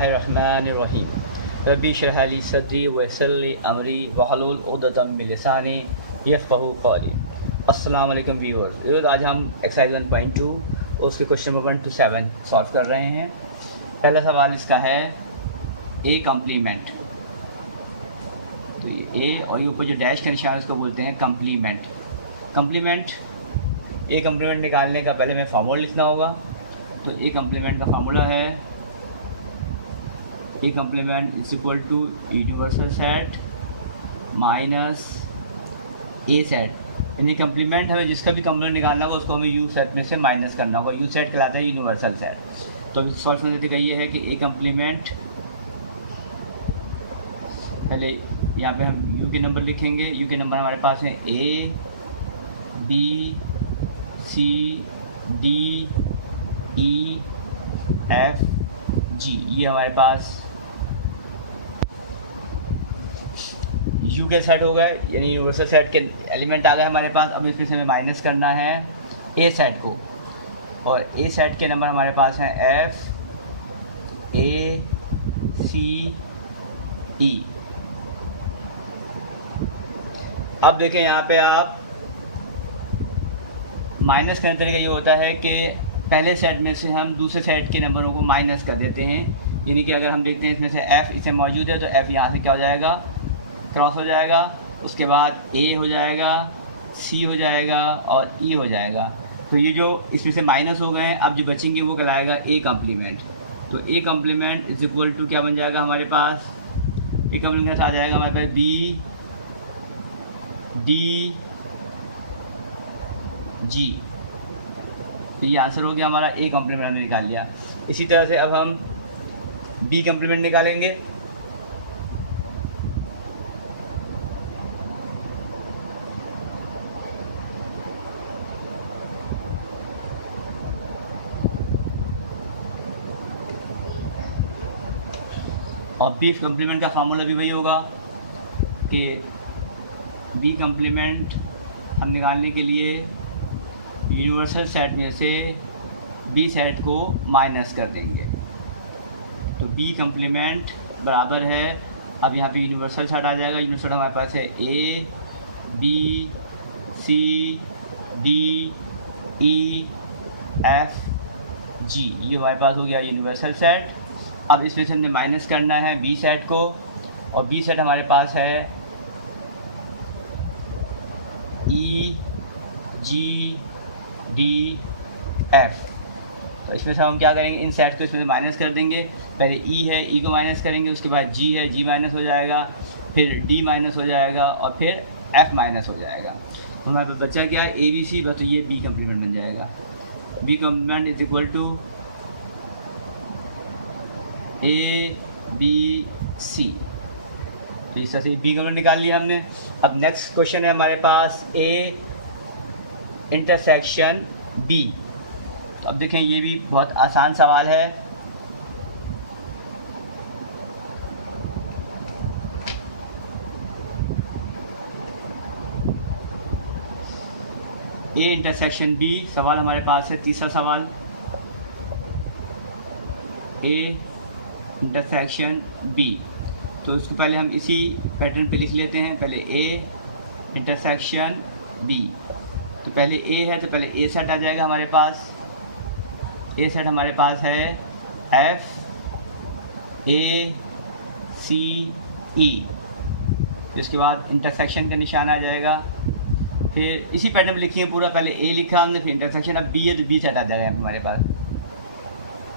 रहमानिर्रहीम रब्बी इश्रह ली सदरी वयस्सिर ली अमरी वहलुल उक़दतम मिन लिसानी यफ़क़हू क़ौली। अस्सलाम वालेकुम व्यूअर्स, आज हम एक्सरसाइज 1.2 और उसके क्वेश्चन नंबर 1 to 7 सॉल्व कर रहे हैं। पहला सवाल इसका है ए कम्प्लीमेंट। तो ये ए और ये ऊपर जो डैश का निशान है उसको बोलते हैं कम्प्लीमेंट। ए कम्प्लीमेंट निकालने का पहले हमें फार्मूला लिखना होगा। तो ए कम्प्लीमेंट का फार्मूला है A complement is equal to universal set minus A set. यानी कम्प्लीमेंट हमें जिसका भी कम्प्लीमेंट निकालना होगा उसको हमें यू सेट में से माइनस करना होगा। यू सेट कहलाता है यूनिवर्सल सेट। तो अभी सॉल्व करने तरीका ये है कि ए कम्प्लीमेंट, पहले यहाँ पे हम यू के नंबर लिखेंगे। यू के नंबर हमारे पास हैं A B C D E F G. ये हमारे पास यू के सेट हो गए, यानी यूनिवर्सल सेट के एलिमेंट आ गए हमारे पास। अब इसमें से हमें माइनस करना है ए सेट को, और ए सेट के नंबर हमारे पास हैं एफ ए सी ई। अब देखें यहाँ पे आप माइनस करने का तरीका ये होता है कि पहले सेट में से हम दूसरे सेट के नंबरों को माइनस कर देते हैं। यानी कि अगर हम देखते हैं इसमें से एफ़ इसमें मौजूद है तो एफ़ यहाँ से क्या हो जाएगा, क्रॉस हो जाएगा। उसके बाद ए हो जाएगा, सी हो जाएगा और ई हो जाएगा। तो ये जो इसमें से माइनस हो गए हैं, अब जो बचेंगे वो कहलाएगा ए कम्प्लीमेंट। तो A complement is equal to क्या बन जाएगा हमारे पास, ए कम्प्लीमेंट आ जाएगा हमारे पास बी डी जी। तो ये आंसर हो गया हमारा, ए कम्प्लीमेंट हमने निकाल लिया। इसी तरह से अब हम बी कम्प्लीमेंट निकालेंगे। और बी कम्प्लीमेंट का फार्मूला भी वही होगा कि बी कम्प्लीमेंट हम निकालने के लिए यूनिवर्सल सेट में से बी सेट को माइनस कर देंगे। तो बी कम्प्लीमेंट बराबर है, अब यहाँ पे यूनिवर्सल सेट आ जाएगा। यूनिवर्सल हमारे पास है A B C D E F G. ये हमारे पास हो गया यूनिवर्सल सेट। अब इसमें से हमने माइनस करना है बी सेट को, और बी सेट हमारे पास है ई जी डी एफ। तो इसमें से हम क्या करेंगे, इन सेट को इसमें से माइनस कर देंगे। पहले ई है, ई को माइनस करेंगे, उसके बाद जी है, जी माइनस हो जाएगा, फिर डी माइनस हो जाएगा और फिर एफ माइनस हो जाएगा। तो हमारे पास बचा क्या है, ए बी सी। बस तो ये बी कम्प्लीमेंट बन जाएगा। B complement is equal to A B C. तो इस तरह से बी कम्प्लीमेंट निकाल लिया हमने। अब नेक्स्ट क्वेश्चन है हमारे पास ए इंटरसेक्शन बी। तो अब देखें ये भी बहुत आसान सवाल है। ए इंटरसेक्शन बी सवाल हमारे पास है, तीसरा सवाल। ए इंटरसेक्शन बी, तो इसको पहले हम इसी पैटर्न पे लिख लेते हैं। पहले ए इंटरसेक्शन बी, तो पहले ए है तो पहले ए सेट आ जाएगा हमारे पास। ए सेट हमारे पास है एफ ए सी ई। इसके बाद इंटरसेक्शन का निशान आ जाएगा। फिर इसी पैटर्न में लिखिए पूरा, पहले ए लिखा हमने, फिर इंटरसेक्शन। अब बी है तो बी सेट आ जाएगा हमारे पास।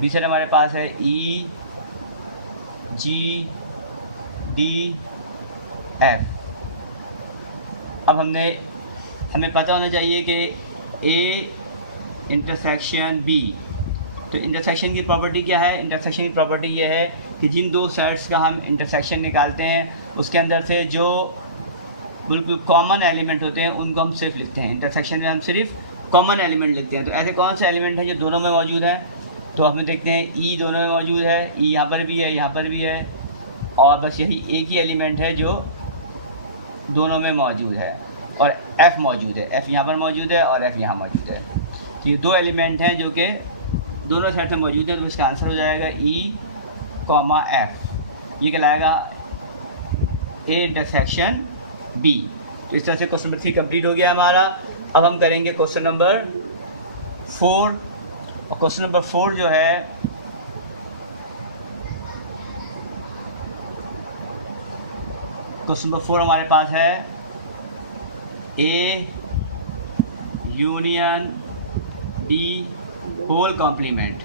बी सेट हमारे पास है ई जी डी एफ। अब हमें पता होना चाहिए कि ए इंटरसेक्शन बी। तो इंटरसेक्शन की प्रॉपर्टी क्या है, इंटरसेक्शन की प्रॉपर्टी ये है कि जिन दो सेट्स का हम इंटरसेक्शन निकालते हैं उसके अंदर से जो बिल्कुल कॉमन एलिमेंट होते हैं उनको हम सिर्फ लिखते हैं। इंटरसेक्शन में हम सिर्फ कॉमन एलिमेंट लिखते हैं। तो ऐसे कौन से एलिमेंट हैं जो दोनों में मौजूद हैं, तो हमें देखते हैं ई दोनों में मौजूद है, ई यहाँ पर भी है, यहाँ पर भी है, और बस यही एक ही एलिमेंट है जो दोनों में मौजूद है, और एफ़ मौजूद है। एफ़ यहाँ पर मौजूद है और एफ़ यहाँ मौजूद है। तो ये दो एलिमेंट हैं जो कि दोनों सेट में मौजूद हैं। तो इसका आंसर हो जाएगा ई कॉमा एफ, ये कहलाएगा ए इंटरसेक्शन बी। तो इस तरह से क्वेश्चन नंबर 3 कंप्लीट हो गया हमारा। अब हम करेंगे क्वेश्चन नंबर 4, और क्वेश्चन नंबर 4 जो है क्वेश्चन नंबर 4 हमारे पास है A union B whole complement.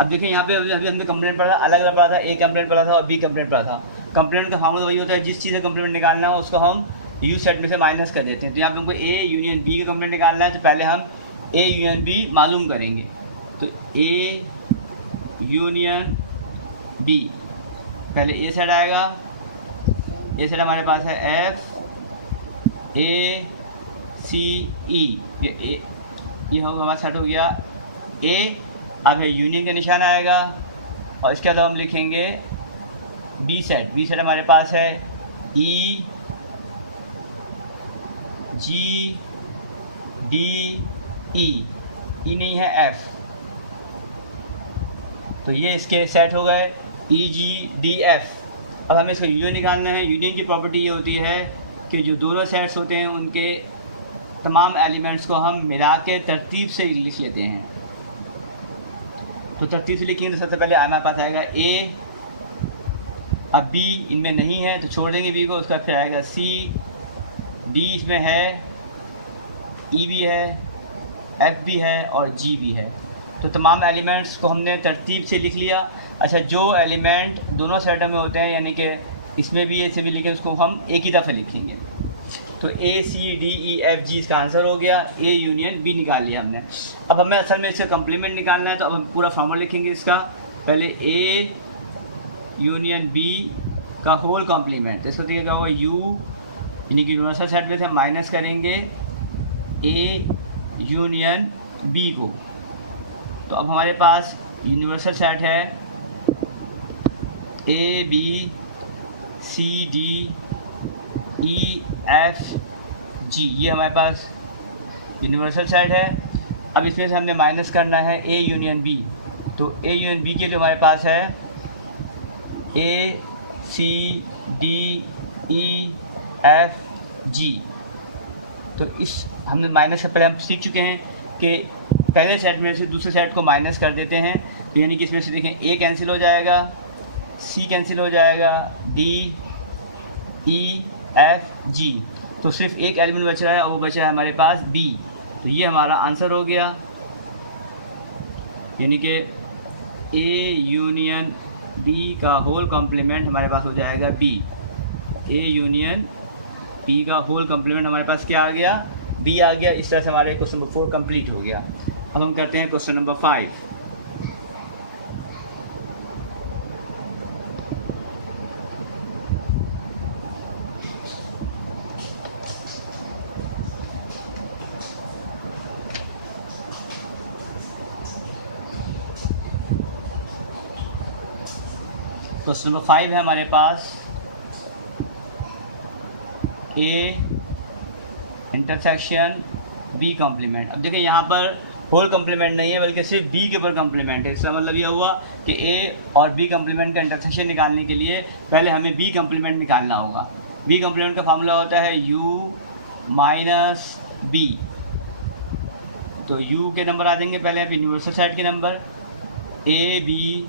अब देखिए यहाँ पे अभी हमने कंप्लीमेंट पढ़ा था, अलग अलग पढ़ा था, ए कंप्लीमेंट पढ़ा था और बी कंप्लीमेंट पढ़ा था। कंप्लीमेंट का फार्मूला वही होता है, जिस चीज़ का कंप्लीमेंट निकालना हो उसको हम यू सेट में से माइनस कर देते हैं। तो यहाँ पे हमको ए यूनियन बी का कंप्लीमेंट निकालना है, तो पहले हम ए यूनियन बी मालूम करेंगे। तो ए यूनियन बी, पहले ए सेट आएगा, ए सेट हमारे पास है एफ ए सी ई, ये होगा हमारा सेट हो गया ए। अब है यूनियन का निशान आएगा, और इसके अलावा हम लिखेंगे बी सेट। बी सेट हमारे पास है ई जी डी ई, नहीं है एफ, तो ये इसके सेट हो गए ई जी डी एफ। अब हमें इसका यूनियन निकालना है। यूनियन की प्रॉपर्टी ये होती है कि जो दोनों सेट्स होते हैं उनके तमाम एलिमेंट्स को हम मिला के तरतीब से लिख लेते हैं। तो तरतीब से लिखेंगे तो सबसे पहले हमारे पास आएगा ए, अब बी इनमें नहीं है तो छोड़ देंगे बी को, उसका फिर आएगा सी, डी इसमें है, ई भी है, एफ भी है और जी भी है। तो तमाम एलिमेंट्स को हमने तरतीब से लिख लिया। अच्छा, जो एलिमेंट दोनों सेटों में होते हैं, यानी कि इसमें भी ऐसे भी लिखें, उसको हम एक ही दफ़े लिखेंगे। तो ए सी डी ई एफ जी इसका आंसर हो गया, ए यूनियन बी निकाल लिया हमने। अब हमें असल में इसका कम्प्लीमेंट निकालना है, तो अब हम पूरा फार्मूला लिखेंगे इसका। पहले ए यूनियन बी का होल कॉम्प्लीमेंट, तो इसका तरीका क्या होगा, यू यानी कि यूनिवर्सल सेट में से हम माइनस करेंगे ए यूनियन बी को। तो अब हमारे पास यूनिवर्सल सेट है A B C D E F G, ये हमारे पास यूनिवर्सल सेट है। अब इसमें से हमने माइनस करना है ए यूनियन बी। तो ए यूनियन बी के लिए हमारे पास है ए सी डी ई एफ जी। तो इस हमने माइनस से पहले हम सीख चुके हैं कि पहले सेट में से दूसरे सेट को माइनस कर देते हैं। तो यानी कि इसमें से देखें ए कैंसिल हो जाएगा, सी कैंसिल हो जाएगा, डी ई एफ जी, तो सिर्फ एक एलिमेंट बच रहा है और वो बच रहा है हमारे पास बी। तो ये हमारा आंसर हो गया, यानी कि ए यूनियन बी का होल कॉम्प्लीमेंट हमारे पास हो जाएगा बी। ए यूनियन बी का होल कॉम्प्लीमेंट हमारे पास क्या आ गया, बी आ गया। इस तरह से हमारे क्वेश्चन नंबर 4 कंप्लीट हो गया। अब हम करते हैं क्वेश्चन नंबर 5। क्वेश्चन नंबर 5 है हमारे पास ए इंटरसेक्शन बी कॉम्प्लीमेंट। अब देखिए यहाँ पर होल कॉम्प्लीमेंट नहीं है बल्कि सिर्फ बी के ऊपर कॉम्प्लीमेंट है। इसका मतलब यह हुआ कि ए और बी कॉम्प्लीमेंट का इंटरसेक्शन निकालने के लिए पहले हमें बी कॉम्प्लीमेंट निकालना होगा। बी कॉम्प्लीमेंट का फार्मूला होता है यू माइनस बी। तो यू के नंबर आ जाएंगे पहले यूनिवर्सल सेट के number, A B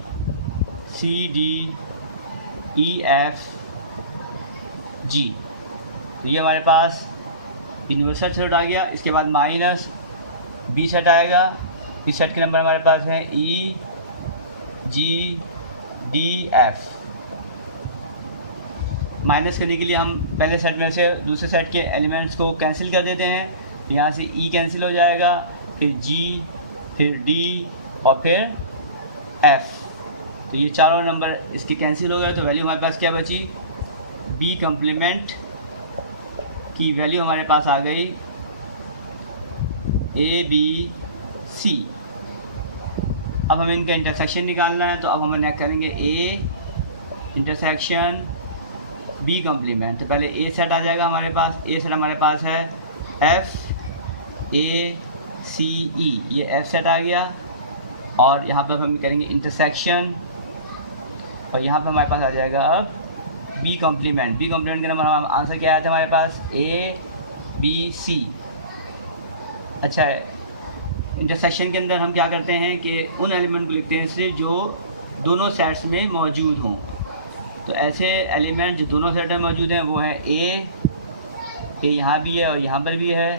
C D E F G. तो ये हमारे पास यूनिवर्सल सेट आ गया। इसके बाद माइनस बी सेट आएगा। बी सेट के नंबर हमारे पास हैं ई जी डी एफ। माइनस करने के लिए हम पहले सेट में से दूसरे सेट के एलिमेंट्स को कैंसिल कर देते हैं। तो यहाँ से ई कैंसिल हो जाएगा, फिर जी, फिर डी और फिर एफ। तो ये चारों नंबर इसके कैंसिल हो गए। तो वैल्यू हमारे पास क्या बची, बी कॉम्प्लीमेंट की वैल्यू हमारे पास आ गई ए बी सी। अब हमें इनका इंटरसेक्शन निकालना है। तो अब हम नेक्स्ट करेंगे ए इंटरसेक्शन बी कॉम्प्लीमेंट। तो पहले ए सेट आ जाएगा हमारे पास। ए सेट हमारे पास है एफ ए सी ई, ये एफ सेट आ गया। और यहाँ पर हम करेंगे इंटरसेक्शन। और यहाँ पे हमारे पास आ जाएगा अब बी कॉम्प्लीमेंट। बी कॉम्प्लीमेंट के नंबर आंसर क्या आया था हमारे पास, ए बी सी। अच्छा है, इंटरसेक्शन के अंदर हम क्या करते हैं कि उन एलिमेंट को लिखते हैं सिर्फ जो दोनों सेट्स में मौजूद हों। तो ऐसे एलिमेंट जो दोनों सेट में मौजूद हैं वो है ए यहाँ भी है और यहाँ पर भी है,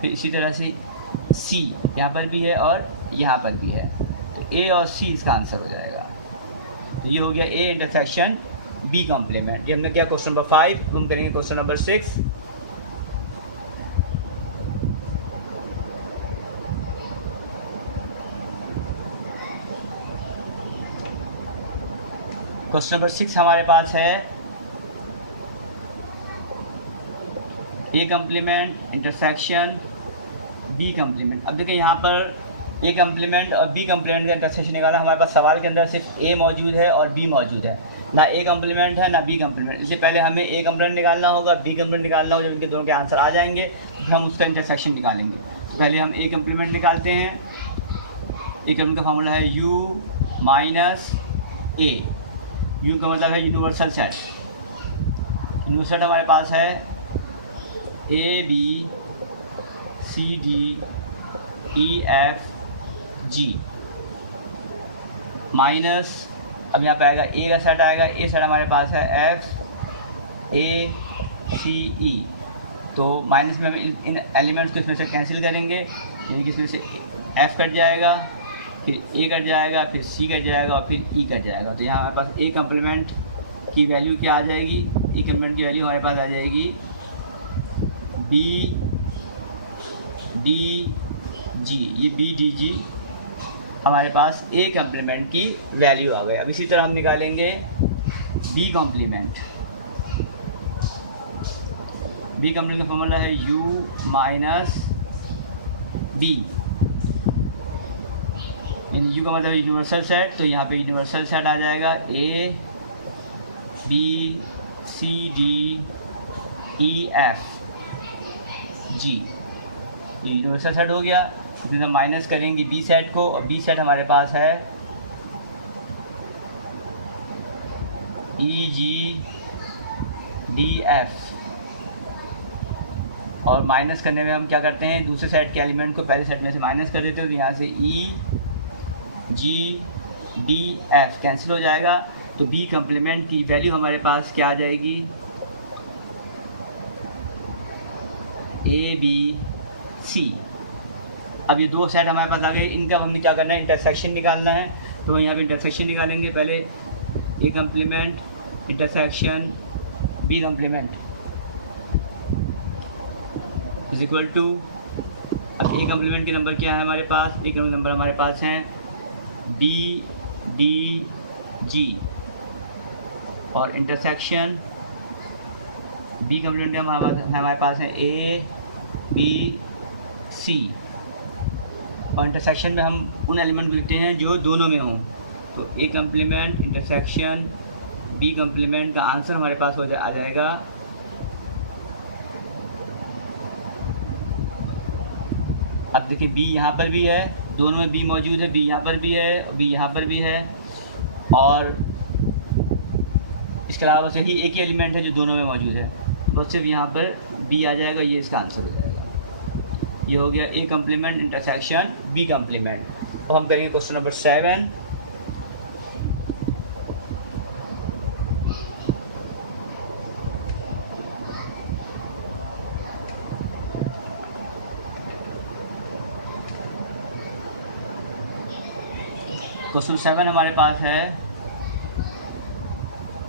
फिर इसी तरह से सी यहाँ पर भी है और यहाँ पर भी है। तो ए और सी इसका आंसर हो जाएगा। तो ये हो गया ए इंटरसेक्शन बी कॉम्प्लीमेंट। ये हमने किया क्वेश्चन नंबर 5। हम करेंगे क्वेश्चन नंबर 6। क्वेश्चन नंबर 6 हमारे पास है A complement intersection B complement. अब देखिए यहाँ पर ए कॉम्प्लीमेंट और बी कॉम्प्लीमेंट का इंटरसेक्शन निकाला। हमारे पास सवाल के अंदर सिर्फ ए मौजूद है और बी मौजूद है, ना ए कॉम्प्लीमेंट है ना बी कॉम्प्लीमेंट। इससे पहले हमें ए कॉम्प्लीमेंट निकालना होगा, बी कॉम्प्लीमेंट निकालना होगा। जब इनके दोनों के आंसर आ जाएंगे तो फिर हम उसका इंटरसेक्शन निकालेंगे। तो पहले हम ए कॉम्प्लीमेंट निकालते हैं। ए कॉम्प्लीमेंट का फार्मूला है यू माइनस ए। यू का मतलब है यूनिवर्सल सेट। यूनिवर्सल सेट हमारे पास है A B C D E F G minus, अब यहाँ पे आएगा ए का सेट आएगा। ए सेट हमारे पास है एफ ए सी ई। तो माइनस में हम इन एलिमेंट्स को इसमें से कैंसिल करेंगे, यानी कि इसमें से एफ कट जाएगा, फिर ए कट जाएगा, फिर सी कट जाएगा और फिर ई कट जाएगा। तो यहाँ हमारे पास ए कॉम्प्लीमेंट की वैल्यू क्या आ जाएगी, ए कॉम्प्लीमेंट की वैल्यू हमारे पास आ जाएगी बी डी जी। ये बी डी जी हमारे पास ए कॉम्प्लीमेंट की वैल्यू आ गई। अब इसी तरह हम निकालेंगे बी कॉम्प्लीमेंट। बी कॉम्प्लीमेंट का फॉर्मूला है यू माइनस बी। यू का मतलब यूनिवर्सल सेट, तो यहाँ पे यूनिवर्सल सेट आ जाएगा A B C D E F G. ये यूनिवर्सल सेट हो गया। फिर हम माइनस करेंगे बी सेट को, और बी सेट हमारे पास है ई जी डी एफ। और माइनस करने में हम क्या करते हैं, दूसरे सेट के एलिमेंट को पहले सेट में से माइनस कर देते हैं। तो यहाँ से ई जी डी एफ कैंसिल हो जाएगा। तो बी कॉम्प्लीमेंट की वैल्यू हमारे पास क्या आ जाएगी, ए बी सी। अब ये दो सेट हमारे पास आ गए। इनका हमने क्या करना है, इंटरसेक्शन निकालना है। तो हम यहाँ पे इंटरसेक्शन निकालेंगे। पहले A complement intersection B complement is equal to, अब ए कॉम्प्लीमेंट के नंबर क्या है हमारे पास, ए कॉम्प्लीमेंट नंबर हमारे पास हैं बी डी जी, और इंटरसेक्शन बी कॉम्प्लीमेंट हमारे पास है ए बी सी। और इंटरसेक्शन में हम उन एलिमेंट को लिखते हैं जो दोनों में हों। तो A complement intersection B complement का आंसर हमारे पास आ जाएगा अब देखिए बी यहाँ पर भी है, दोनों में बी मौजूद है, बी यहाँ पर भी है, बी यहाँ पर भी है, और इसके अलावा बस यही एक ही एलिमेंट है जो दोनों में मौजूद है, बस सिर्फ यहाँ पर बी आ जाएगा। ये इसका आंसर हो जाएगा। ये हो गया A complement intersection B complement. तो हम करेंगे क्वेश्चन नंबर 7। क्वेश्चन 7 हमारे पास है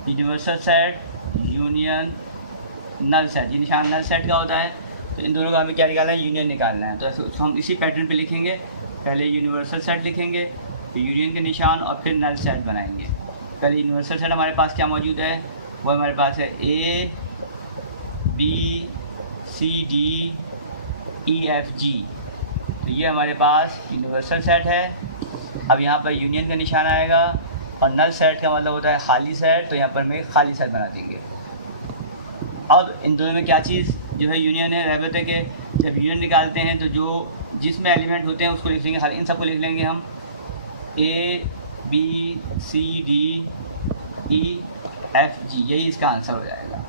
universal set union null set. ये निशान नल सेट का होता है। तो इन दोनों का हमें क्या निकालना है, यूनियन निकालना है। तो हम इसी पैटर्न पे लिखेंगे। पहले यूनिवर्सल सेट लिखेंगे, फिर यूनियन के निशान, और फिर नल सेट बनाएंगे। पहले यूनिवर्सल सेट हमारे पास क्या मौजूद है, वो हमारे पास है A B C D E F G. तो ये हमारे पास यूनिवर्सल सेट है। अब यहाँ पर यूनियन का निशान आएगा, और नल सेट का मतलब होता है खाली सेट। तो यहाँ पर मैं खाली सेट बना देंगे। अब इन दोनों में क्या चीज़ जो है यूनियन है, रहबत है कि जब यूनियन निकालते हैं तो जो जिसमें एलिमेंट होते हैं उसको लिख लेंगे, हर इन सबको लिख लेंगे हम A B C D EFG, यही इसका आंसर हो जाएगा।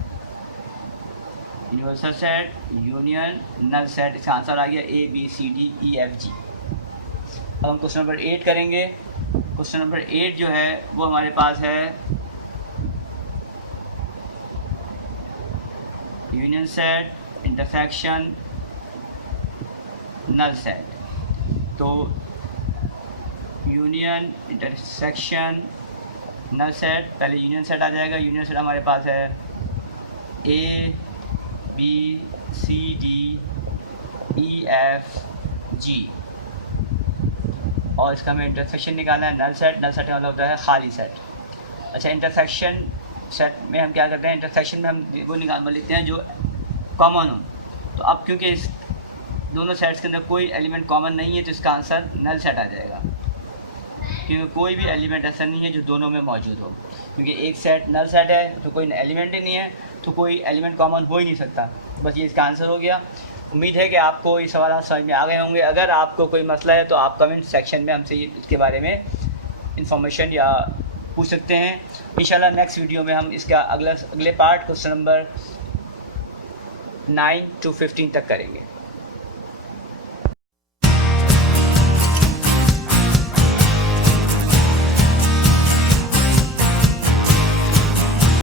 Universal set, union, null set, इसका आंसर आ गया ABCDEFG। अब हम क्वेश्चन नंबर 8 करेंगे। क्वेश्चन नंबर 8 जो है वो हमारे पास है union set, intersection, null set. तो यूनियन, इंटरसेक्शन, नल सेट, पहले यूनियन सेट आ जाएगा। यूनियन सेट हमारे पास है ABCDEFG और इसका हमें इंटरसेक्शन निकालना है। नल सेट का मतलब होता है खाली सेट। अच्छा, इंटरसेक्शन सेट में हम क्या करते हैं, इंटरसेक्शन में हम वो लिखते हैं जो कॉमन हो। तो अब क्योंकि इस दोनों सेट्स के अंदर कोई एलिमेंट कॉमन नहीं है तो इसका आंसर नल सेट आ जाएगा, क्योंकि कोई भी एलिमेंट ऐसा नहीं है जो दोनों में मौजूद हो। क्योंकि एक सेट नल सेट है तो कोई एलिमेंट ही नहीं है, तो कोई एलिमेंट कॉमन हो ही नहीं सकता। बस ये इसका आंसर हो गया। उम्मीद है कि आपको ये सवाल समझ में आ गए होंगे। अगर आपको कोई मसला है तो आप कमेंट सेक्शन में हमसे इसके बारे में इंफॉर्मेशन या पूछ सकते हैं। इंशाल्लाह नेक्स्ट वीडियो में हम इसका अगले पार्ट क्वेश्चन नंबर 9 to 15 तक करेंगे।